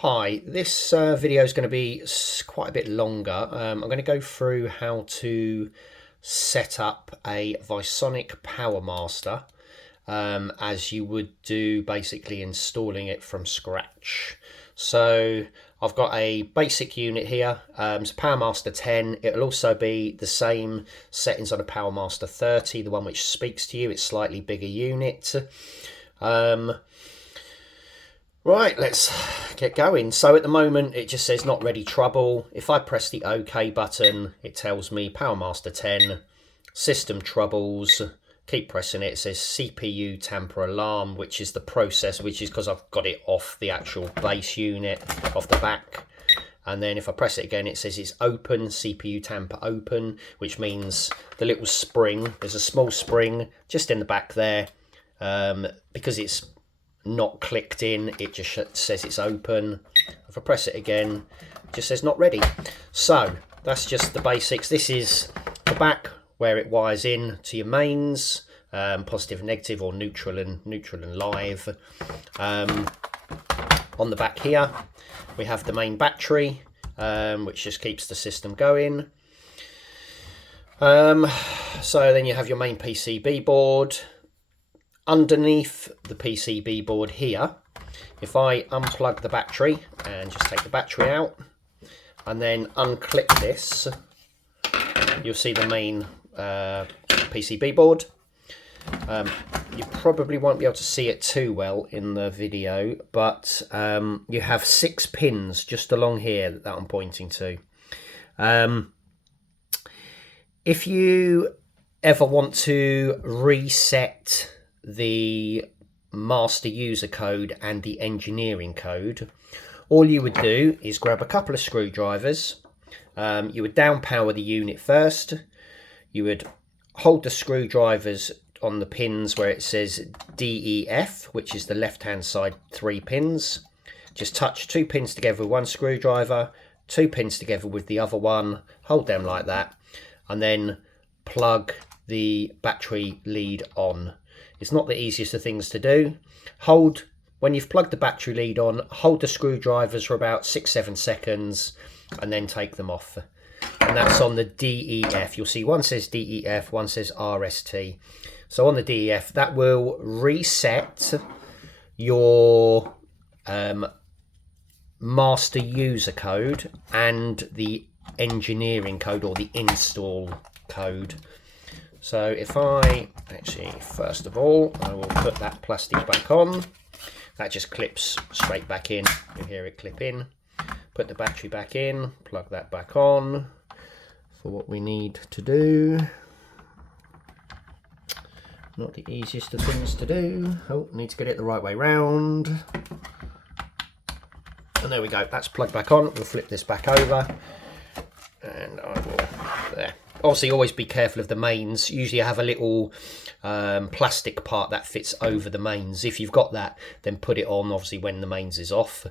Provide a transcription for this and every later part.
Hi, this video is going to be quite a bit longer. I'm going to go through how to set up a Visonic Powermaster as you would do basically installing it from scratch. So I've got a basic unit here, it's a Powermaster 10. It'll also be the same settings on a Powermaster 30, the one which speaks to you. It's slightly bigger unit. Right, let's get going. So at the moment it just says not ready trouble. If I press the OK button, it tells me Powermaster 10, system troubles. Keep pressing it. It says CPU tamper alarm, which is the process, which is because I've got it off the actual base unit, off the back. And then if I press it again, it says it's open, CPU tamper open, which means the little spring, there's a small spring just in the back there, because it's not clicked in, it just says it's open. If I press it again, it just says not ready. So that's just the basics. This is the back where it wires in to your mains, positive, negative, or neutral and live. On the back here we have the main battery, which just keeps the system going. So then you have your main PCB board. Underneath the PCB board here, if I unplug the battery and just take the battery out and then unclip this, you'll see the main PCB board. You probably won't be able to see it too well in the video, but you have 6 pins just along here that I'm pointing to. If you ever want to reset the master user code and the engineering code, all you would do is grab a couple of screwdrivers. You would down power the unit first. You would hold the screwdrivers on the pins where it says DEF, which is the left hand side 3 pins. Just touch 2 pins together with one screwdriver, 2 pins together with the other one, hold them like that, and then plug the battery lead on. It's not the easiest of things to do. When you've plugged the battery lead on, hold the screwdrivers for about 6-7 seconds and then take them off. And that's on the DEF. You'll see one says DEF, one says RST. So on the DEF, that will reset your master user code and the engineering code, or the install code. So if I, actually, first of all, I will put that plastic back on. That just clips straight back in. You hear it clip in. Put the battery back in, plug that back on for what we need to do. Not the easiest of things to do. Oh, need to get it the right way round. And there we go, that's plugged back on. We'll flip this back over. And I will, there. Obviously always be careful of the mains. Usually I have a little plastic part that fits over the mains. If you've got that, then put it on obviously when the mains is off.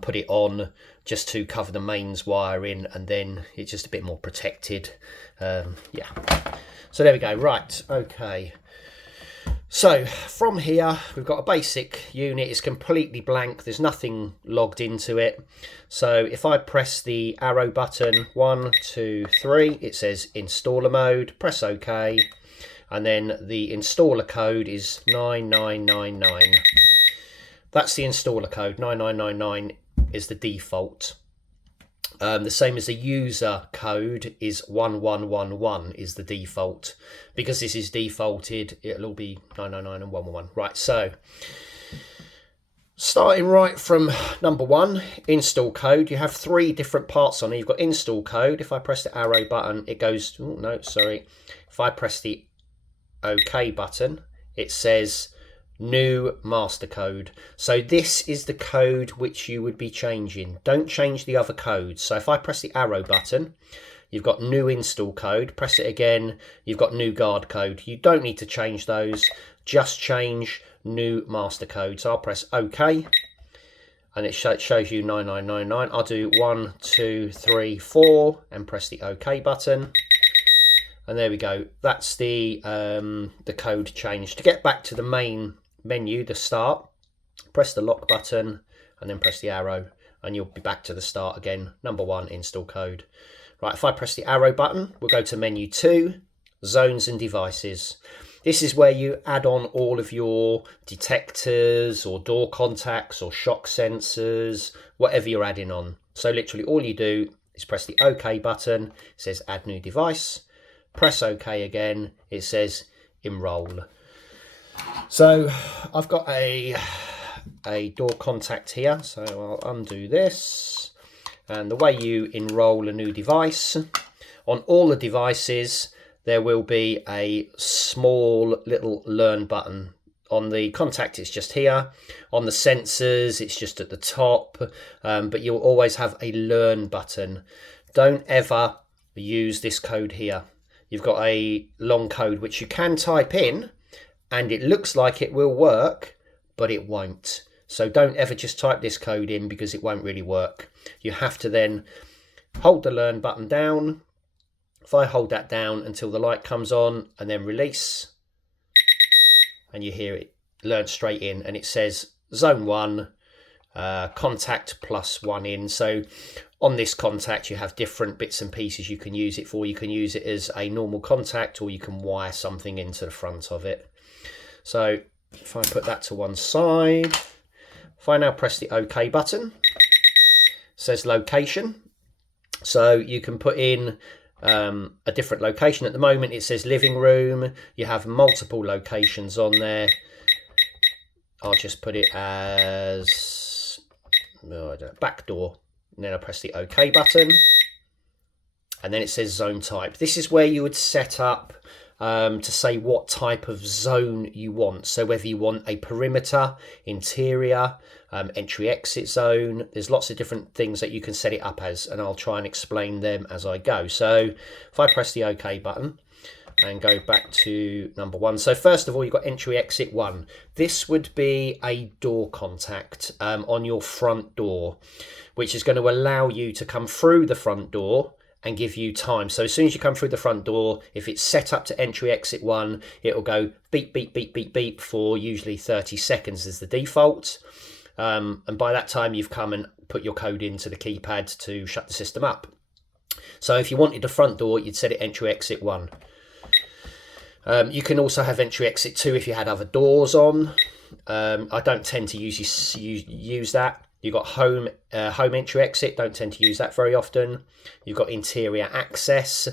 Put it on just to cover the mains wiring, and then it's just a bit more protected. Yeah, so there we go. Right, okay. So from here we've got a basic unit. It's completely blank, there's nothing logged into it. So if I press the arrow button, 1, 2, 3, it says installer mode. Press OK, and then the installer code is 9999. That's the installer code. 9999 is the default. The same as the user code is 1111 is the default. Because this is defaulted, it'll all be 999 and 111. Right, so starting right from number 1, install code. You have 3 different parts on it. You've got install code. If I press the arrow button, it goes, oh no, sorry. If I press the OK button, it says new master code. So this is the code which you would be changing. Don't change the other codes. So if I press the arrow button, you've got new install code. Press it again, you've got new guard code. You don't need to change those, just change new master code. So I'll press OK, and it shows you 9999. I'll do 1, 2, 3, 4 and press the OK button. And there we go. That's the code change. To get back to the main menu, the start, press the lock button and then press the arrow and you'll be back to the start again. Number 1, install code. Right, if I press the arrow button, we'll go to menu 2, zones and devices. This is where you add on all of your detectors or door contacts or shock sensors, whatever you're adding on. So literally all you do is press the OK button. It says add new device. Press OK again. It says enroll. So I've got a door contact here. So I'll undo this. And the way you enroll a new device, on all the devices, there will be a small little learn button. On the contact, it's just here. On the sensors, it's just at the top. But you'll always have a learn button. Don't ever use this code here. You've got a long code which you can type in and it looks like it will work, but it won't. So don't ever just type this code in because it won't really work. You have to then hold the learn button down. If I hold that down until the light comes on and then release, and you hear it learn straight in, and it says zone 1, contact +1 in. So on this contact you have different bits and pieces you can use it for. You can use it as a normal contact, or you can wire something into the front of it. So if I put that to one side, if I now press the OK button, it says location. So you can put in a different location. At the moment it says living room. You have multiple locations on there. I'll just put it as back door, and then I press the OK button, and then it says zone type. This is where you would set up to say what type of zone you want. So whether you want a perimeter, interior, entry exit zone, there's lots of different things that you can set it up as, and I'll try and explain them as I go. So if I press the OK button and go back to number 1. So first of all, you've got entry exit 1. This would be a door contact on your front door, which is going to allow you to come through the front door and give you time. So as soon as you come through the front door, if it's set up to entry exit 1, it will go beep, beep, beep, beep, beep for usually 30 seconds as the default. And by that time, you've come and put your code into the keypad to shut the system up. So if you wanted the front door, you'd set it entry exit 1. You can also have entry exit 2 if you had other doors on. I don't tend to use that. You've got home entry exit, don't tend to use that very often. You've got interior access,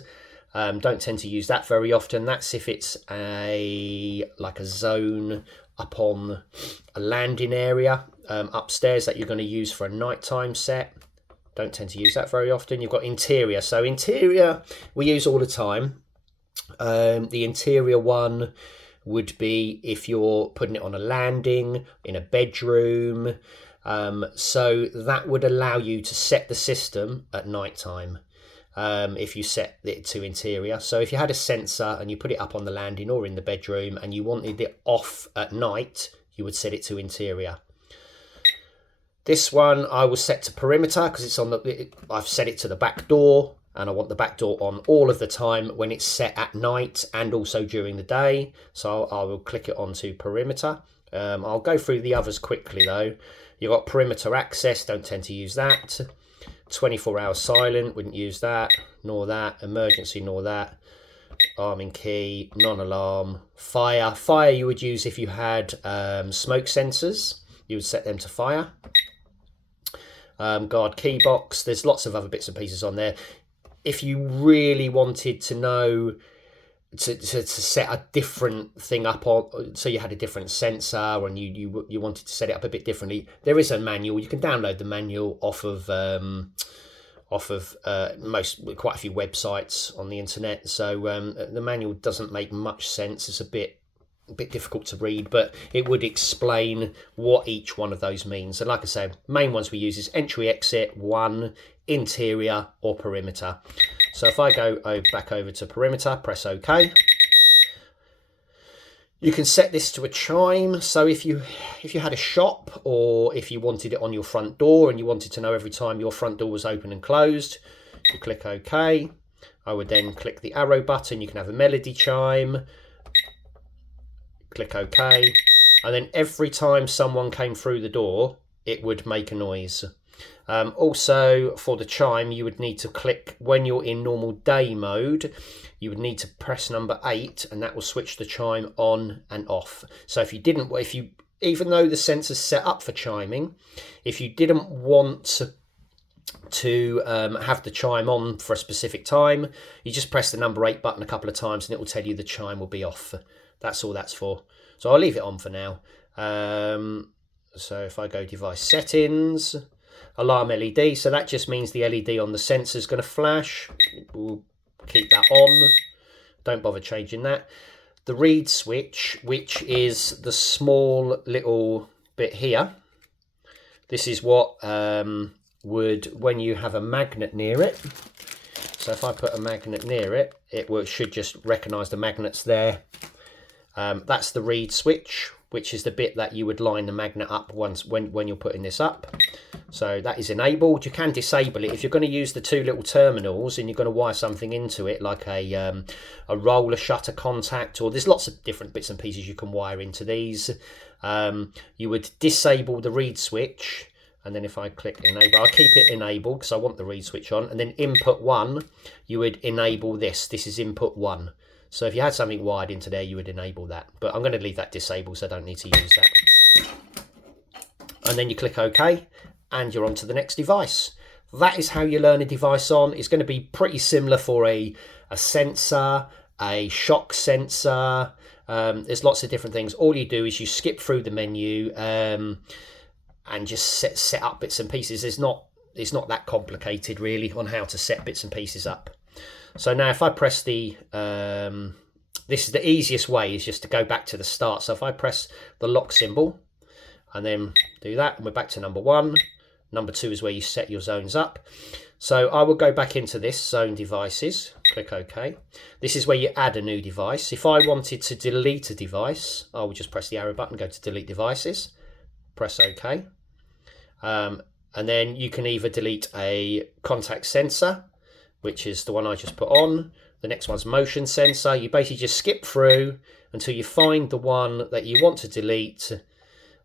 don't tend to use that very often. That's if it's like a zone up on a landing area upstairs that you're going to use for a nighttime set. Don't tend to use that very often. You've got interior. So interior we use all the time. The interior one would be if you're putting it on a landing, in a bedroom. So that would allow you to set the system at night time if you set it to interior. So if you had a sensor and you put it up on the landing or in the bedroom and you wanted it off at night, you would set it to interior. This one I will set to perimeter because it's on I've set it to the back door, and I want the back door on all of the time when it's set at night and also during the day. So I will click it onto perimeter. I'll go through the others quickly though. You've got perimeter access, don't tend to use that. 24-hour silent, wouldn't use that, nor that. Emergency, nor that. Arming key, non-alarm. Fire. Fire you would use if you had smoke sensors. You would set them to fire. Guard key box. There's lots of other bits and pieces on there. If you really wanted to know to set a different thing up on, so you had a different sensor and you wanted to set it up a bit differently, there is a manual. You can download the manual off of quite a few websites on the internet. So the manual doesn't make much sense. It's a bit difficult to read, but it would explain what each one of those means. And like I say, main ones we use is entry exit 1, interior or perimeter. So if I go back over to perimeter, press OK. You can set this to a chime. So if you had a shop, or if you wanted it on your front door and you wanted to know every time your front door was open and closed, you click OK. I would then click the arrow button. You can have a melody chime. Click OK. And then every time someone came through the door, it would make a noise. Also, for the chime, you would need to click, when you're in normal day mode, you would need to press number 8, and that will switch the chime on and off. So if you didn't, even though the sensor's set up for chiming, if you didn't want to have the chime on for a specific time, you just press the number 8 button a couple of times and it will tell you the chime will be off. That's all that's for. So I'll leave it on for now. So if I go device settings, alarm LED, so that just means the LED on the sensor is going to flash. We'll keep that on. Don't bother changing that. The read switch, which is the small little bit here, this is what would, when you have a magnet near it, so if I put a magnet near it, it should just recognise the magnets there. That's the read switch, which is the bit that you would line the magnet up when you're putting this up. So that is enabled. You can disable it if you're going to use the two little terminals and you're going to wire something into it, like a roller shutter contact, or there's lots of different bits and pieces you can wire into these. You would disable the read switch, and then if I click enable, I'll keep it enabled because I want the read switch on, and then input 1, you would enable this. This is input 1. So if you had something wired into there, you would enable that. But I'm going to leave that disabled, so I don't need to use that. And then you click OK, and you're on to the next device. That is how you learn a device on. It's going to be pretty similar for a sensor, a shock sensor. There's lots of different things. All you do is you skip through the menu and just set up bits and pieces. It's not that complicated really on how to set bits and pieces up. So now if I press the, this is the easiest way, is just to go back to the start. So if I press the lock symbol and then do that, and we're back to number 1. Number 2 is where you set your zones up. So I will go back into this zone devices, click OK. This is where you add a new device. If I wanted to delete a device, I will just press the arrow button, go to delete devices, press OK. And then you can either delete a contact sensor, which is the one I just put on. The next one's motion sensor. You basically just skip through until you find the one that you want to delete.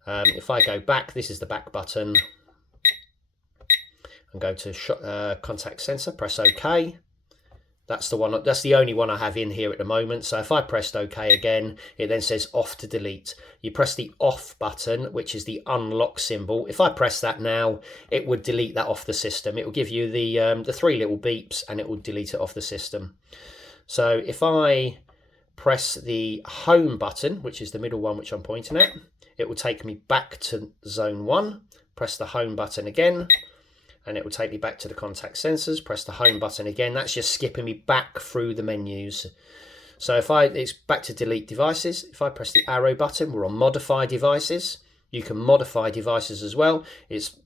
If I go back, this is the back button, and go to contact sensor, press OK. That's the one. That's the only one I have in here at the moment. So if I pressed OK again, it then says off to delete. You press the off button, which is the unlock symbol. If I press that now, it would delete that off the system. It will give you the 3 little beeps, and it will delete it off the system. So if I press the home button, which is the middle one which I'm pointing at, it will take me back to zone 1. Press the home button again, and it will take me back to the contact sensors. Press the home button again. That's just skipping me back through the menus. So if it's back to delete devices. If I press the arrow button, we're on modify devices. You can modify devices as well. It's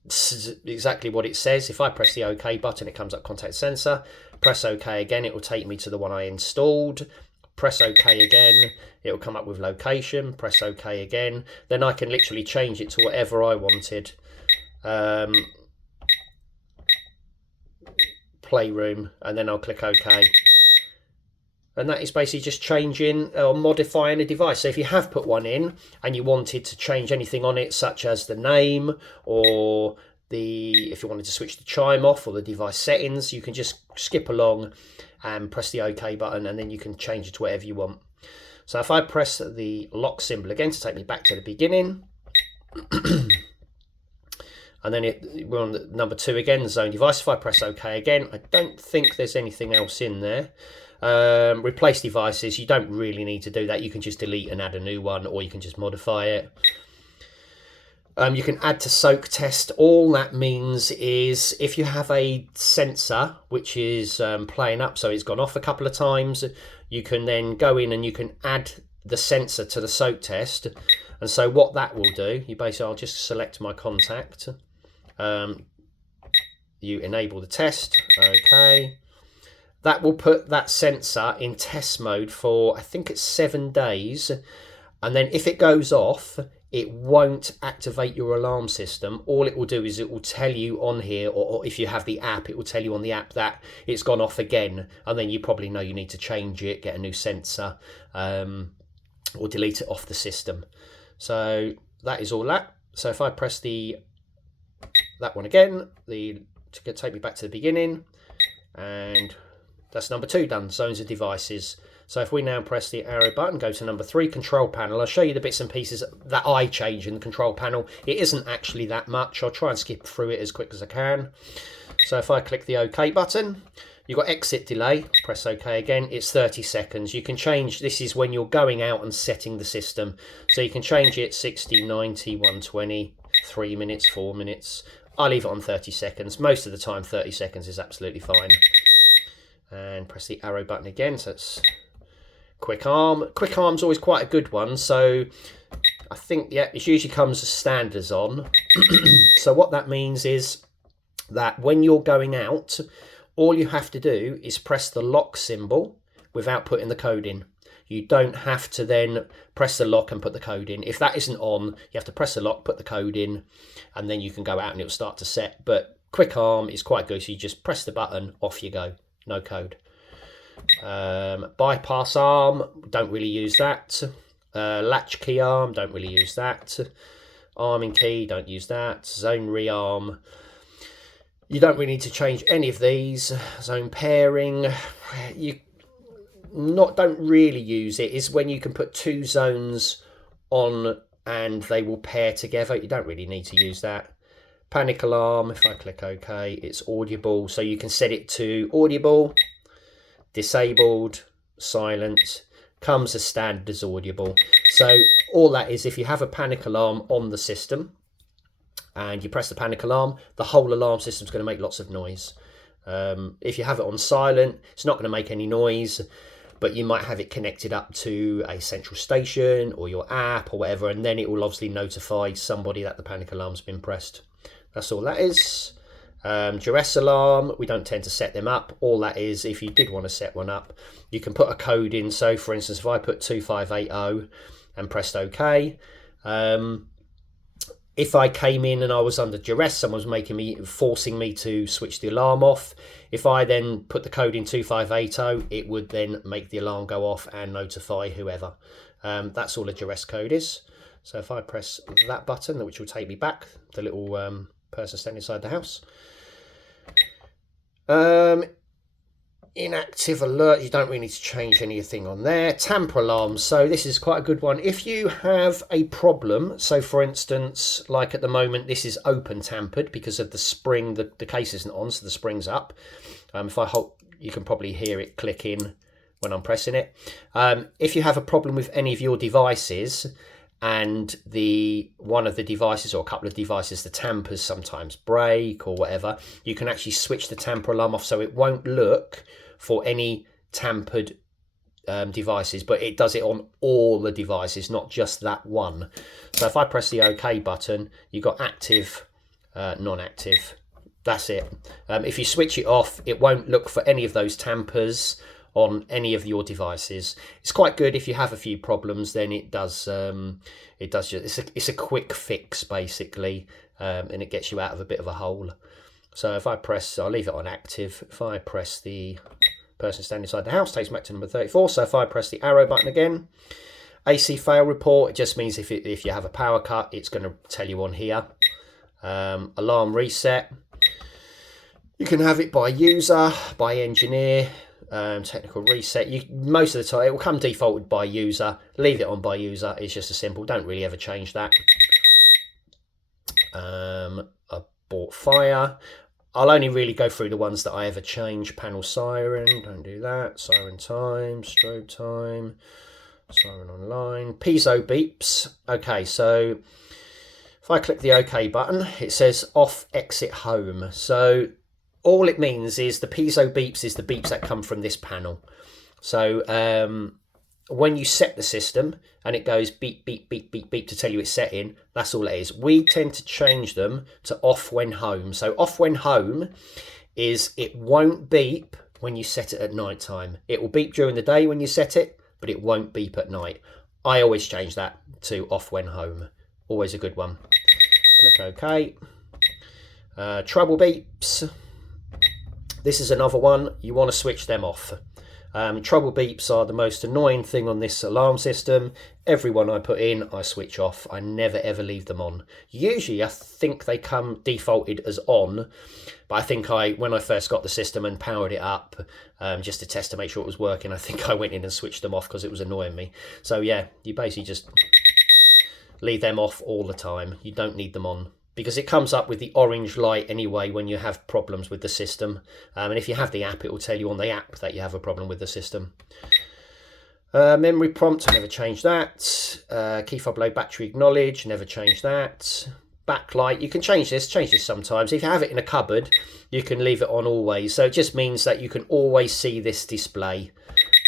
exactly what it says. If I press the OK button, it comes up contact sensor. Press OK again, it will take me to the one I installed. Press OK again, it will come up with location. Press OK again. Then I can literally change it to whatever I wanted. Playroom, and then I'll click OK. And that is basically just changing or modifying a device. So if you have put one in and you wanted to change anything on it, such as the name, or if you wanted to switch the chime off, or the device settings, you can just skip along and press the OK button, and then you can change it to whatever you want. So if I press the lock symbol again to take me back to the beginning, and then we're on the number 2 again, the zone device. If I press OK again, I don't think there's anything else in there. Replace devices, you don't really need to do that. You can just delete and add a new one, or you can just modify it. You can add to soak test. All that means is if you have a sensor which is playing up, so it's gone off a couple of times, you can then go in and you can add the sensor to the soak test. And so what that will do, I'll just select my contact. You enable the test, okay. That will put that sensor in test mode for, I think it's 7 days. And then if it goes off, it won't activate your alarm system. All it will do is it will tell you on here, or if you have the app, it will tell you on the app that it's gone off again. And then you probably know you need to change it, get a new sensor, or delete it off the system. So that is all that. So if I press the that one again, to take me back to the beginning, and that's number 2 done, zones of devices. So if we now press the arrow button, go to number 3, control panel, I'll show you the bits and pieces that I change in the control panel. It isn't actually that much. I'll try and skip through it as quick as I can. So if I click the OK button, you've got exit delay, press OK again, it's 30 seconds. You can change, this is when you're going out and setting the system. So you can change it 60, 90, 120, 3 minutes, 4 minutes. I'll leave it on 30 seconds. Most of the time 30 seconds is absolutely fine. And press the arrow button again, so it's quick arm. Quick arm's always quite a good one, so I think, yeah, it usually comes as standards on. So what that means is that when you're going out, all you have to do is press the lock symbol without putting the code in. You don't have to then press the lock and put the code in. If that isn't on, you have to press the lock, put the code in, and then you can go out and it'll start to set. But quick arm is quite good, so you just press the button, off you go, no code. Bypass arm, don't really use that. Latch key arm, don't really use that. Arming key, don't use that. Zone rearm, you don't really need to change any of these. Zone pairing, you don't really use it. Is when you can put 2 zones on and they will pair together. You don't really need to use that. Panic alarm, if I click OK, it's audible, so you can set it to audible, disabled, silent, comes as standard as audible. So all that is, if you have a panic alarm on the system and you press the panic alarm, the whole alarm system is going to make lots of noise. If you have it on silent, it's not going to make any noise, but you might have it connected up to a central station or your app or whatever, and then it will obviously notify somebody that the panic alarm's been pressed. That's all that is. Duress alarm, we don't tend to set them up. All that is, if you did want to set one up, you can put a code in. So for instance, if I put 2580 and pressed OK, if I came in and I was under duress, someone was forcing me to switch the alarm off. If I then put the code in 2580, it would then make the alarm go off and notify whoever. That's all a duress code is. So if I press that button, which will take me back, the little person standing inside the house. Inactive alert, you don't really need to change anything on there. Tamper alarms, so this is quite a good one. If you have a problem, so for instance, like at the moment, this is open tampered because of the spring, the case isn't on, so the spring's up. If I hold, you can probably hear it click in when I'm pressing it. If you have a problem with any of your devices, and one of the devices or a couple of devices, the tampers sometimes break or whatever, you can actually switch the tamper alarm off so it won't look for any tampered devices, but it does it on all the devices, not just that one. So if I press the OK button, you've got active, non-active. That's it. If you switch it off, it won't look for any of those tampers on any of your devices. It's quite good if you have a few problems. Then it does. It's a quick fix basically, and it gets you out of a bit of a hole. So if I press, I'll leave it on active. If I press the person standing inside the house, takes me back to number 34. So if I press the arrow button again, AC fail report. It just means if you have a power cut, it's going to tell you on here. Alarm reset. You can have it by user, by engineer. Technical reset, most of the time it will come defaulted by user. Leave it on by user, it's just as simple, don't really ever change that. Abort fire, I'll only really go through the ones that I ever change. Panel siren, don't do that. Siren time, strobe time, siren online. Piezo beeps, okay, so if I click the OK button, it says off exit home. So all it means is the piezo beeps is the beeps that come from this panel. So when you set the system and it goes beep, beep, beep, beep, beep to tell you it's setting, that's all it is. We tend to change them to off when home. So off when home is it won't beep when you set it at night time. It will beep during the day when you set it, but it won't beep at night. I always change that to off when home. Always a good one. Click OK. Trouble beeps. This is another one, you want to switch them off. Trouble beeps are the most annoying thing on this alarm system. Every one I put in, I switch off. I never ever leave them on. Usually I think they come defaulted as on, but I think when I first got the system and powered it up, just to test to make sure it was working, I think I went in and switched them off because it was annoying me. So yeah, you basically just leave them off all the time. You don't need them on, because it comes up with the orange light anyway when you have problems with the system. And if you have the app, it will tell you on the app that you have a problem with the system. Memory prompt, I never change that. Key fob low battery acknowledge, never change that. Backlight, you can change this sometimes. If you have it in a cupboard, you can leave it on always. So it just means that you can always see this display.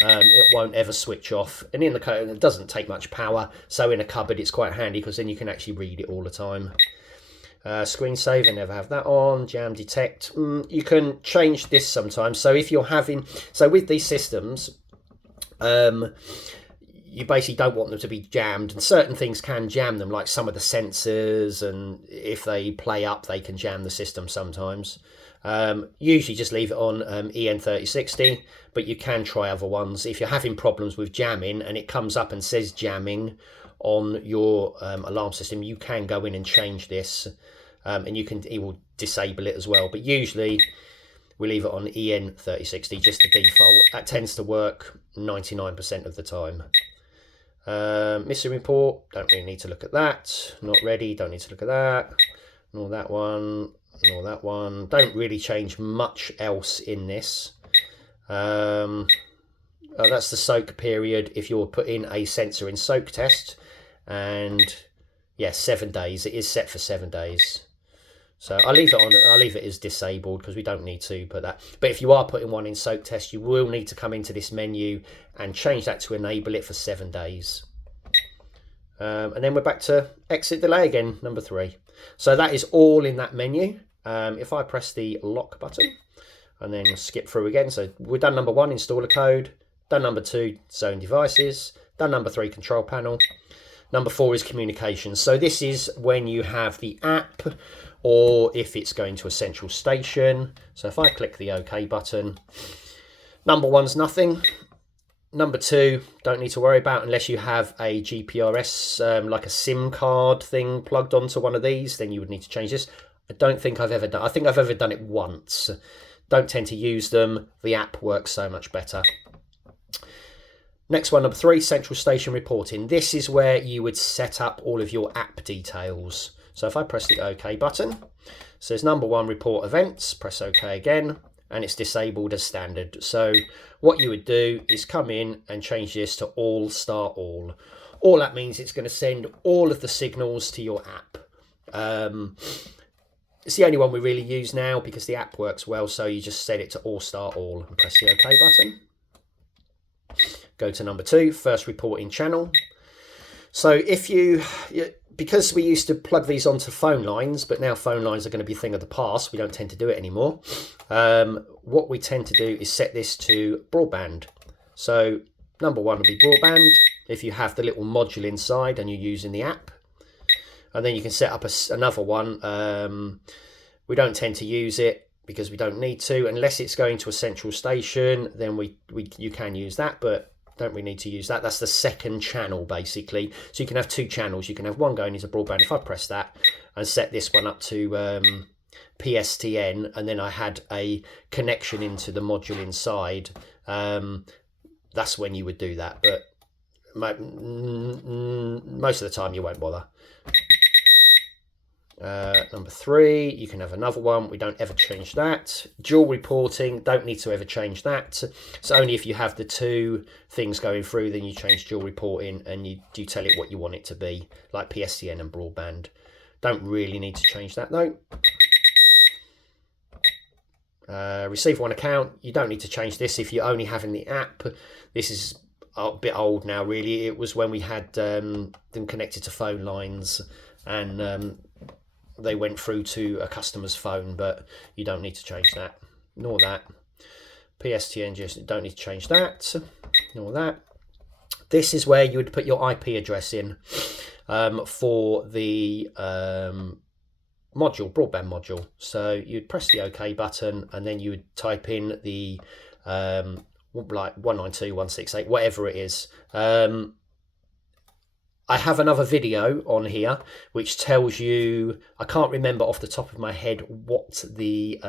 It won't ever switch off. And in the cupboard, it doesn't take much power. So in a cupboard, it's quite handy because then you can actually read it all the time. Screensaver, never have that on. Jam detect, you can change this sometimes. So if you're having, so with these systems, you basically don't want them to be jammed, and certain things can jam them, like some of the sensors, and if they play up, they can jam the system sometimes. Usually just leave it on EN3060, but you can try other ones. If you're having problems with jamming and it comes up and says jamming on your alarm system, you can go in and change this, and it will disable it as well. But usually we leave it on EN3060, just the default. That tends to work 99% of the time. Missing report, don't really need to look at that. Not ready, don't need to look at that. Nor that one, nor that one. Don't really change much else in this. That's the soak period if you're putting a sensor in soak test. And yeah, 7 days. It is set for 7 days. So I'll leave it on. I'll leave it as disabled because we don't need to put that. But if you are putting one in soak test, you will need to come into this menu and change that to enable it for 7 days. And then we're back to exit delay again, number 3. So that is all in that menu. If I press the lock button and then skip through again. So we've done number 1, installer code. Done number 2, zone devices. Done number 3, control panel. Number 4 is communications. So this is when you have the app, or if it's going to a central station. So if I click the OK button, number 1's nothing. Number 2, don't need to worry about unless you have a GPRS, like a SIM card thing plugged onto one of these, then you would need to change this. I don't think I've ever done, I think I've ever done it once. Don't tend to use them. The app works so much better. Next one, number 3, central station reporting. This is where you would set up all of your app details. So if I press the OK button, it says number 1, report events, press OK again, and it's disabled as standard. So what you would do is come in and change this to all star all. All that means it's going to send all of the signals to your app. It's the only one we really use now because the app works well. So you just set it to all star all and press the OK button. Go to number 2, first reporting channel. So if because we used to plug these onto phone lines, but now phone lines are going to be a thing of the past, we don't tend to do it anymore. What we tend to do is set this to broadband. So number 1 will be broadband if you have the little module inside and you're using the app. And then you can set up another one. We don't tend to use it because we don't need to, unless it's going to a central station, then you can use that, but don't really need to use that. That's the second channel basically. So you can have 2 channels. You can have one going into broadband. If I press that and set this one up to PSTN, and then I had a connection into the module inside, that's when you would do that. But most of the time you won't bother. Number 3, you can have another one. We don't ever change that. Dual reporting, don't need to ever change that. So only if you have the 2 things going through, then you change dual reporting and you tell it what you want it to be, like PSTN and broadband. Don't really need to change that though. Receive one account, you don't need to change this if you're only having the app. This is a bit old now really. It was when we had them connected to phone lines and they went through to a customer's phone, but you don't need to change that, nor that. PSTN, just don't need to change that, nor that. This is where you would put your IP address in for the module, broadband module. So you'd press the OK button and then you would type in the like 192.168, whatever it is. I have another video on here which tells you, I can't remember off the top of my head what the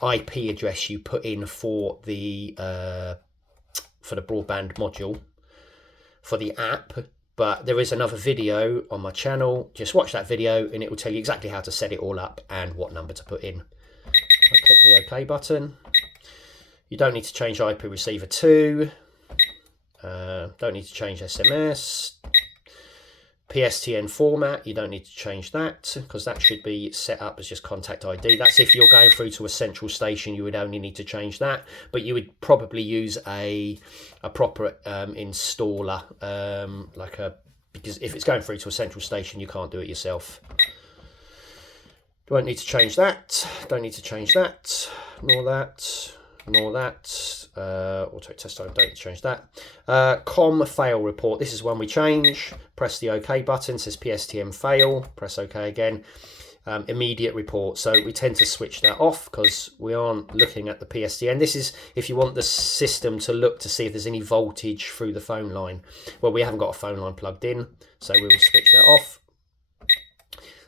IP address you put in for the broadband module for the app, but there is another video on my channel. Just watch that video and it will tell you exactly how to set it all up and what number to put in. I click the OK button. You don't need to change IP receiver 2. Don't need to change SMS. PSTN format, you don't need to change that because that should be set up as just contact ID. That's if you're going through to a central station, you would only need to change that, but you would probably use a proper installer, because if it's going through to a central station, you can't do it yourself. Don't need to change that, don't need to change that, nor that. Nor that. Auto test time, don't change that. Com fail report, this is one we change. Press the OK button, it says PSTN fail, press OK again. Immediate report, so we tend to switch that off because we aren't looking at the PSTN. This is if you want the system to look to see if there's any voltage through the phone line. Well, we haven't got a phone line plugged in, so we will switch that off.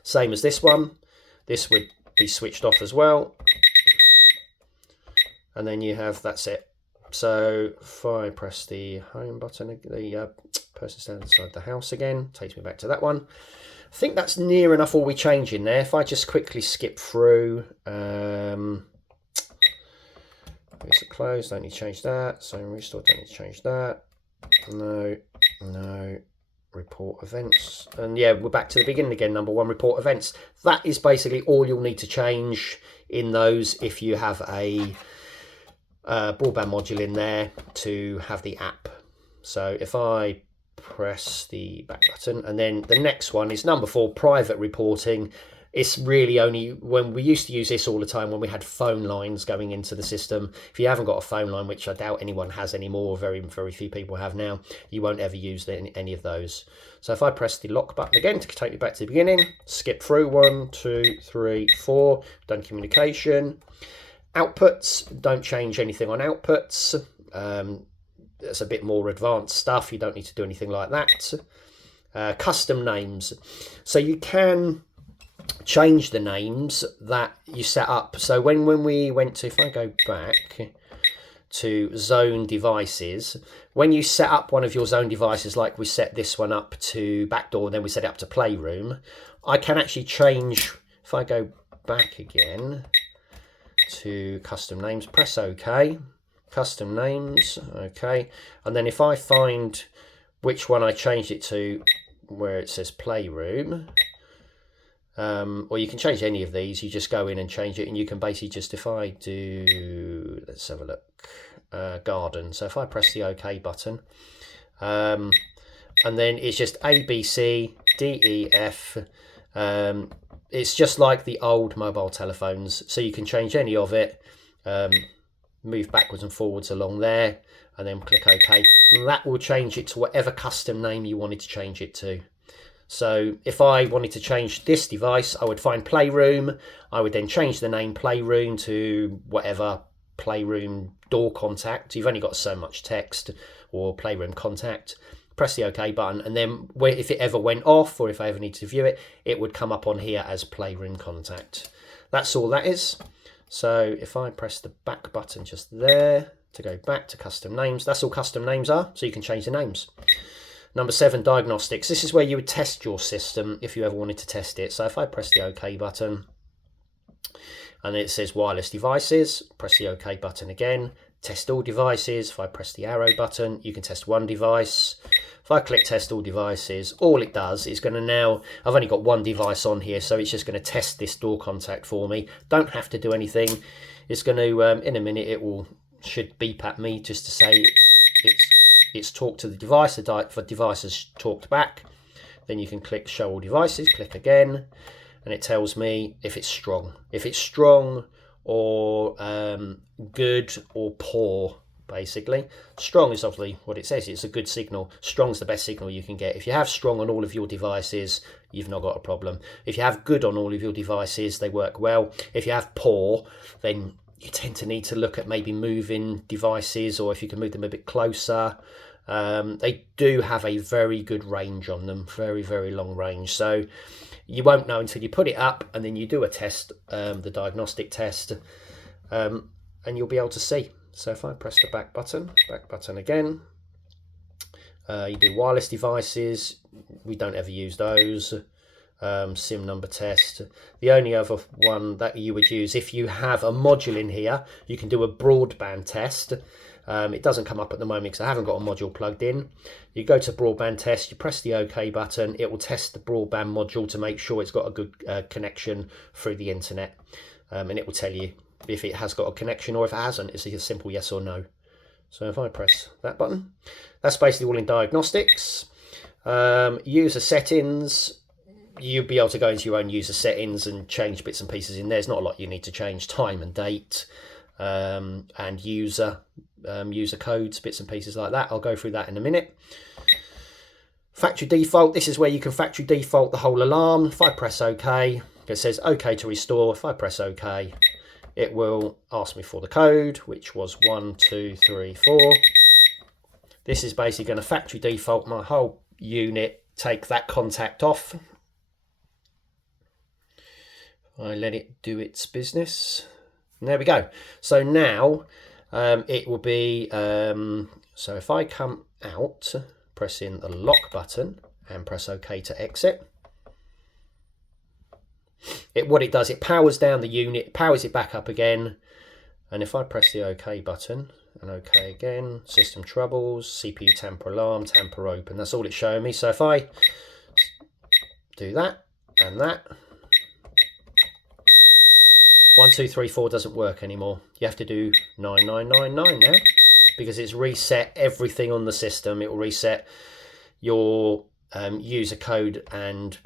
Same as this one, this would be switched off as well. And then you have, that's it. So if I press the home button, the person standing inside the house again, takes me back to that one. I think that's near enough all we change in there. If I just quickly skip through, it's a close, don't need to change that. So restore, don't need to change that. No, no. Report events, and yeah, we're back to the beginning again. Number 1, report events. That is basically all you'll need to change in those if you have a broadband module in there to have the app. So if I press the back button, and then the next one is number 4, private reporting. It's really only when we used to use this all the time when we had phone lines going into the system. If you haven't got a phone line, which I doubt anyone has anymore, very few people have now, you won't ever use any of those. So if I press the lock button again to take me back to the beginning, skip through 1, 2, 3, 4, done communication. Outputs, don't change anything on outputs. That's a bit more advanced stuff. You don't need to do anything like that. Custom names. So you can change the names that you set up. So when we went to, if I go back to zone devices, when you set up one of your zone devices, like we set this one up to backdoor, and then we set it up to playroom, I can actually change, if I go back again to custom names, press OK, custom names, OK, and then if I find which one I changed it to, where it says playroom, or you can change any of these, you just go in and change it, and you can basically just, if I do, let's have a look, garden, so if I press the OK button, and then it's just A, B, C, D, E, F, it's just like the old mobile telephones, so you can change any of it, move backwards and forwards along there, and then click OK. And that will change it to whatever custom name you wanted to change it to. So if I wanted to change this device, I would find Playroom. I would then change the name Playroom to whatever Playroom door contact. You've only got so much text, or Playroom contact. Press the OK button, and then if it ever went off, or if I ever need to view it, it would come up on here as Playroom contact. That's all that is. So if I press the back button just there to go back to custom names, that's all custom names are, so you can change the names. Number 7, diagnostics. This is where you would test your system if you ever wanted to test it. So if I press the OK button, and it says wireless devices, press the OK button again, test all devices. If I press the arrow button, you can test one device. If I click test all devices, all it does is going to now, I've only got one device on here, so it's just going to test this door contact for me. Don't have to do anything. It's going to, in a minute, should beep at me just to say it's talked to the device. The device has talked back. Then you can click show all devices, click again, and it tells me if it's strong. If it's strong, or good, or poor, basically. Strong is obviously what it says. It's a good signal. Strong's the best signal you can get. If you have strong on all of your devices, you've not got a problem. If you have good on all of your devices, they work well. If you have poor, then you tend to need to look at maybe moving devices, or if you can move them a bit closer. They do have a very good range on them, very, very long range. So you won't know until you put it up and then you do a test, the diagnostic test, and you'll be able to see. So if I press the back button again, you do wireless devices. We don't ever use those. SIM number test. The only other one that you would use, if you have a module in here, you can do a broadband test. It doesn't come up at the moment because I haven't got a module plugged in. You go to broadband test, you press the OK button, it will test the broadband module to make sure it's got a good connection through the internet, and it will tell you if it has got a connection or if it hasn't. It's a simple yes or no. So if I press that button, that's basically all in diagnostics. User settings, you'll be able to go into your own user settings and change bits and pieces in there. There's not a lot you need to change. Time and date, and user codes, bits and pieces like that. I'll go through that in a minute. Factory default, this is where you can factory default the whole alarm. If I press OK, it says OK to restore. If I press OK, it will ask me for the code, which was 1234. This is basically going to factory default my whole unit, take that contact off. I let it do its business. And there we go. So now it will be, so if I come out, press in the lock button and press OK to exit. What it does, it powers down the unit, powers it back up again. And if I press the OK button and OK again, system troubles, CPU tamper alarm, tamper open. That's all it's showing me. So if I do that and that, 1234 doesn't work anymore. You have to do 9999 now because it's reset everything on the system. It will reset your user code and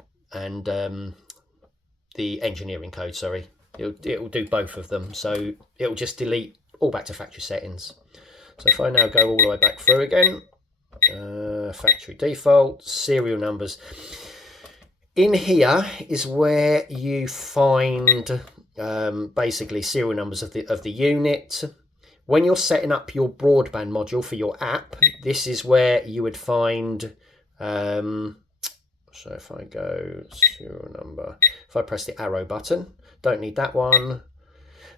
the engineering code, sorry. It will do both of them. So it will just delete all back to factory settings. So if I now go all the way back through again, factory default, serial numbers. In here is where you find basically serial numbers of the unit. When you're setting up your broadband module for your app, this is where you would find so if I go serial number, if I press the arrow button, don't need that one.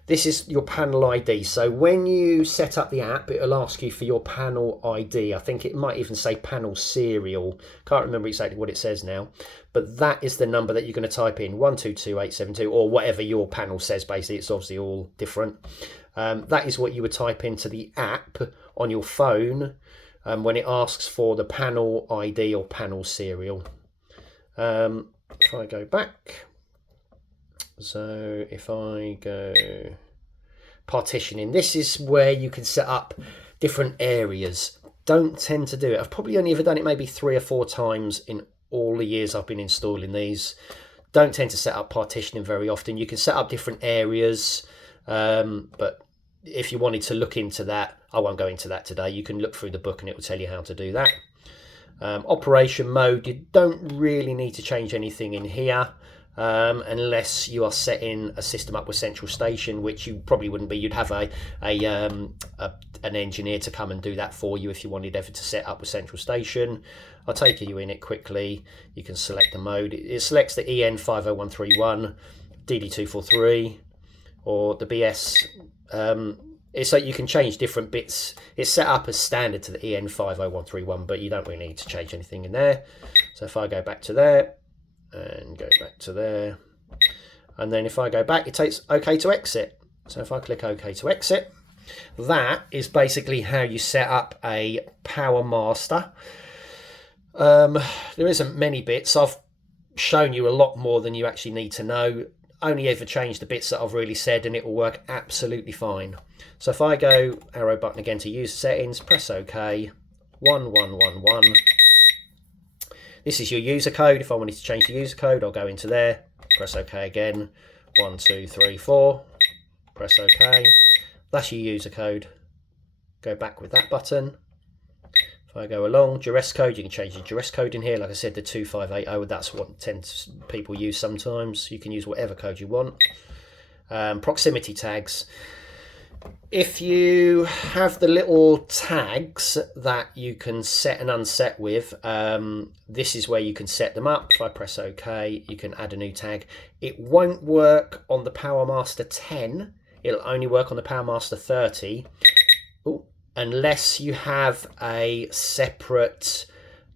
This is your panel ID. So when you set up the app, it'll ask you for your panel ID. I think it might even say panel serial. Can't remember exactly what it says now, but that is the number that you're going to type in, 122872 or whatever your panel says. Basically, it's obviously all different. That is what you would type into the app on your phone when it asks for the panel ID or panel serial. If I go back, so if I go partitioning, this is where you can set up different areas. Don't tend to do it. I've probably only ever done it maybe 3 or 4 times in all the years I've been installing these. Don't tend to set up partitioning very often. You can set up different areas, but if you wanted to look into that, I won't go into that today. You can look through the book and it will tell you how to do that. Operation mode, you don't really need to change anything in here unless you are setting a system up with central station, which you probably wouldn't be. You'd have an engineer to come and do that for you if you wanted ever to set up with central station. I'll take you in it quickly. You can select the mode. It selects the EN50131, DD243 or the BS. So you can change different bits. It's set up as standard to the EN50131, but you don't really need to change anything in there. So if I go back to there and go back to there, and then if I go back, it takes OK to exit. So if I click OK to exit, that is basically how you set up a Powermaster. There isn't many bits. I've shown you a lot more than you actually need to know. Only ever change the bits that I've really said and it will work absolutely fine. So if I go arrow button again to user settings, press OK, 1111. This is your user code. If I wanted to change the user code, I'll go into there, press OK again, 1234, press OK. That's your user code. Go back with that button. If I go along, duress code, you can change the duress code in here. Like I said, the 2580, that's what people use sometimes. You can use whatever code you want. Proximity tags. If you have the little tags that you can set and unset with, this is where you can set them up. If I press OK, you can add a new tag. It won't work on the Powermaster 10. It'll only work on the Powermaster 30. Ooh, unless you have a separate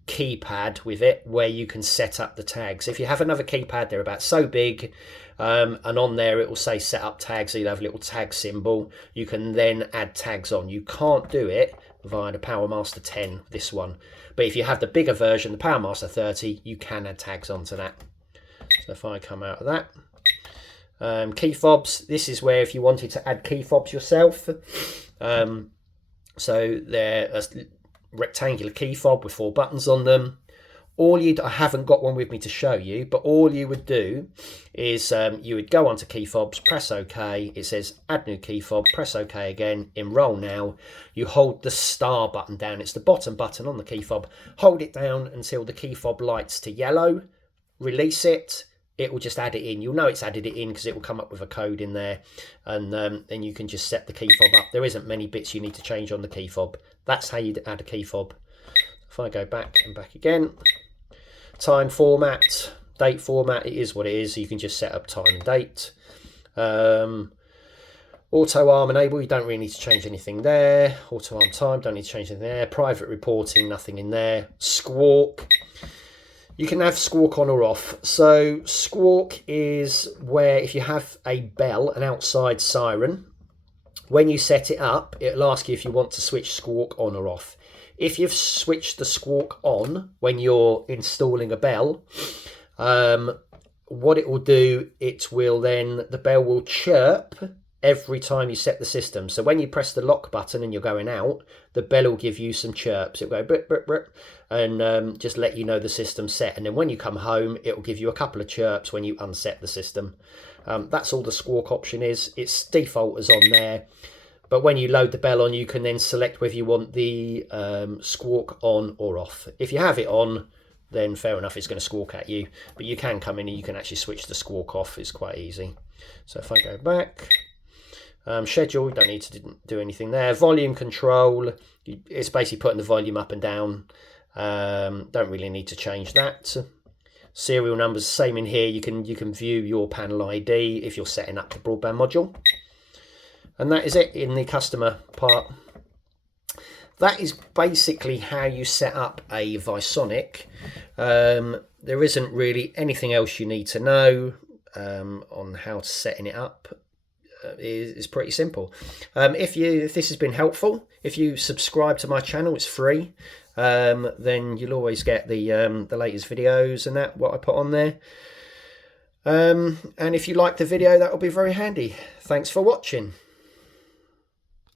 keypad with it where you can set up the tags. If you have another keypad, they're about so big, and on there it will say set up tags, so you'll have a little tag symbol. You can then add tags on. You can't do it via the Powermaster 10, this one, but if you have the bigger version, the Powermaster 30, you can add tags onto that. So if I come out of that, key fobs, this is where if you wanted to add key fobs yourself, so they're a rectangular key fob with 4 buttons on them. I haven't got one with me to show you, but all you would do is you would go onto key fobs, press OK, it says add new key fob, press OK again, enroll now. You hold the star button down, it's the bottom button on the key fob, hold it down until the key fob lights to yellow, release it, it will just add it in. You'll know it's added it in because it will come up with a code in there, and then you can just set the key fob up. There isn't many bits you need to change on the key fob. That's how you add a key fob. If I go back and back again, time format, date format, it is what it is. So you can just set up time and date. Auto arm enable, you don't really need to change anything there. Auto arm time, don't need to change anything there. Private reporting, nothing in there. Squawk, you can have squawk on or off. So squawk is where if you have a bell, an outside siren, when you set it up, it'll ask you if you want to switch squawk on or off. If you've switched the squawk on when you're installing a bell, what it will do, the bell will chirp every time you set the system. So when you press the lock button and you're going out, the bell will give you some chirps. It'll go brip, brip, brip, and just let you know the system's set. And then when you come home, it will give you a couple of chirps when you unset the system. That's all the squawk option is. Its default is on there. But when you load the bell on, you can then select whether you want the squawk on or off. If you have it on, then fair enough, it's going to squawk at you. But you can come in and you can actually switch the squawk off. It's quite easy. So if I go back, schedule, don't need to do anything there. Volume control, it's basically putting the volume up and down. Don't really need to change that. Serial numbers, same in here. You can view your panel ID if you're setting up the broadband module. And that is it in the customer part. That is basically how you set up a Visonic. There isn't really anything else you need to know on how to setting it up. It's pretty simple. If this has been helpful, if you subscribe to my channel, it's free. Then you'll always get the latest videos and what I put on there. And if you like the video, that will be very handy. Thanks for watching.